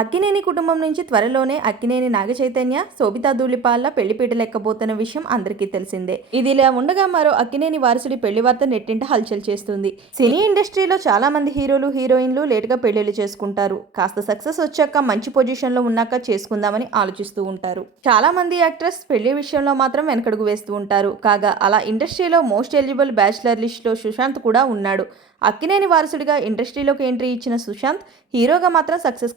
అక్కినేని కుటుంబం నుంచి త్వరలోనే అక్కినేని నాగ చైతన్య శోభితా ధూళిపాల్ల పెళ్ళిపీట లెక్కబోతున్న విషయం అందరికీ తెలిసిందే. ఇది ఇలా ఉండగా మరో అక్కినేని వారసుడి పెళ్ళి వార్త నెట్టింట హల్చల్ చేస్తుంది. సినీ ఇండస్ట్రీలో చాలా మంది హీరోలు హీరోయిన్లు లేటుగా పెళ్ళిళ్ళు చేసుకుంటారు. కాస్త సక్సెస్ వచ్చాక మంచి పొజిషన్లో ఉన్నాక చేసుకుందామని ఆలోచిస్తూ ఉంటారు. చాలా మంది యాక్ట్రెస్ పెళ్ళి విషయంలో మాత్రం వెనకడుగు వేస్తూ ఉంటారు. కాగా అలా ఇండస్ట్రీలో మోస్ట్ ఎలిజిబుల్ బ్యాచిలర్ లిస్ట్లో సుశాంత్ కూడా ఉన్నాడు. అక్కినేని వారసుడిగా ఇండస్ట్రీలోకి ఎంట్రీ ఇచ్చిన సుశాంత్ హీరోగా మాత్రం సక్సెస్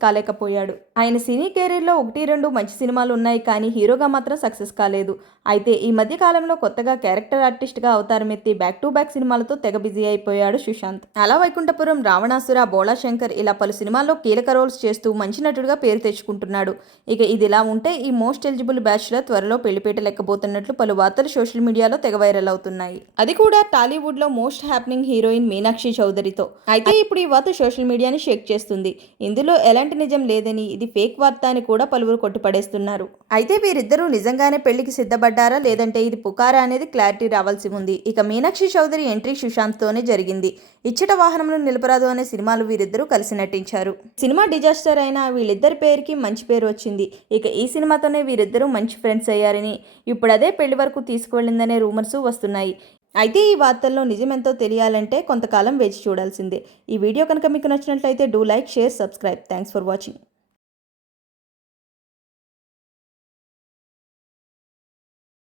కాలేకపోయాడు ఆయన సినీ కెరీర్లో ఒకటి రెండు మంచి సినిమాలు ఉన్నాయి కానీ హీరోగా మాత్రం సక్సెస్ కాలేదు. అయితే ఈ మధ్య కాలంలో కొత్తగా క్యారెక్టర్ ఆర్టిస్ట్గా అవతారం ఎత్తి బ్యాక్ టు బ్యాక్ సినిమాలతో తెగ బిజీ అయిపోయాడు సుశాంత్. అలా వైకుంఠపురం రావణాసుర బోళా శంకర్ ఇలా పలు సినిమాల్లో కీలక రోల్స్ చేస్తూ మంచి నటుడిగా పేరు తెచ్చుకుంటున్నాడు. ఇక ఇది ఇలా ఉంటే ఈ మోస్ట్ ఎలిజిబుల్ బ్యాచ్లర్ త్వరలో పెళ్ళిపేట లెక్కబోతున్నట్లు పలు వార్తలు సోషల్ మీడియాలో తెగ వైరల్ అవుతున్నాయి. అది కూడా టాలీవుడ్లో మోస్ట్ హ్యాపెనింగ్ హీరోయిన్ మీనాక్షి చౌదరితో. అయితే ఇప్పుడు ఈ వార్త సోషల్ మీడియాని షేక్ చేస్తుంది. ఇందులో ఎలాంటి నిజం లేదు లేదని ఇది ఫేక్ వార్త అని కూడా పలువురు కొట్టుపడేస్తున్నారు. అయితే వీరిద్దరూ నిజంగానే పెళ్ళికి సిద్ధపడ్డారా? లేదంటే ఇది పుకారా అనేది క్లారిటీ రావాల్సి ఉంది. ఇక మీనాక్షి చౌదరి ఎంట్రీ సుశాంత్తోనే జరిగింది. ఇచ్చట వాహనంలో నిలపరాదు అనే సినిమాలు వీరిద్దరూ కలిసి నటించారు. సినిమా డిజాస్టర్ అయినా వీళ్ళిద్దరి పేరుకి మంచి పేరు వచ్చింది. ఇక ఈ సినిమాతోనే వీరిద్దరూ మంచి ఫ్రెండ్స్ అయ్యారని ఇప్పుడు అదే పెళ్ళి వరకు తీసుకువెళ్ళిందనే రూమర్స్ వస్తున్నాయి. అయితే ఈ వార్తల్లో నిజమెంతో తెలియాలంటే కొంతకాలం వేచి చూడాల్సిందే. ఈ వీడియో కనుక మీకు నచ్చినట్లయితే do like share subscribe. Thanks for watching.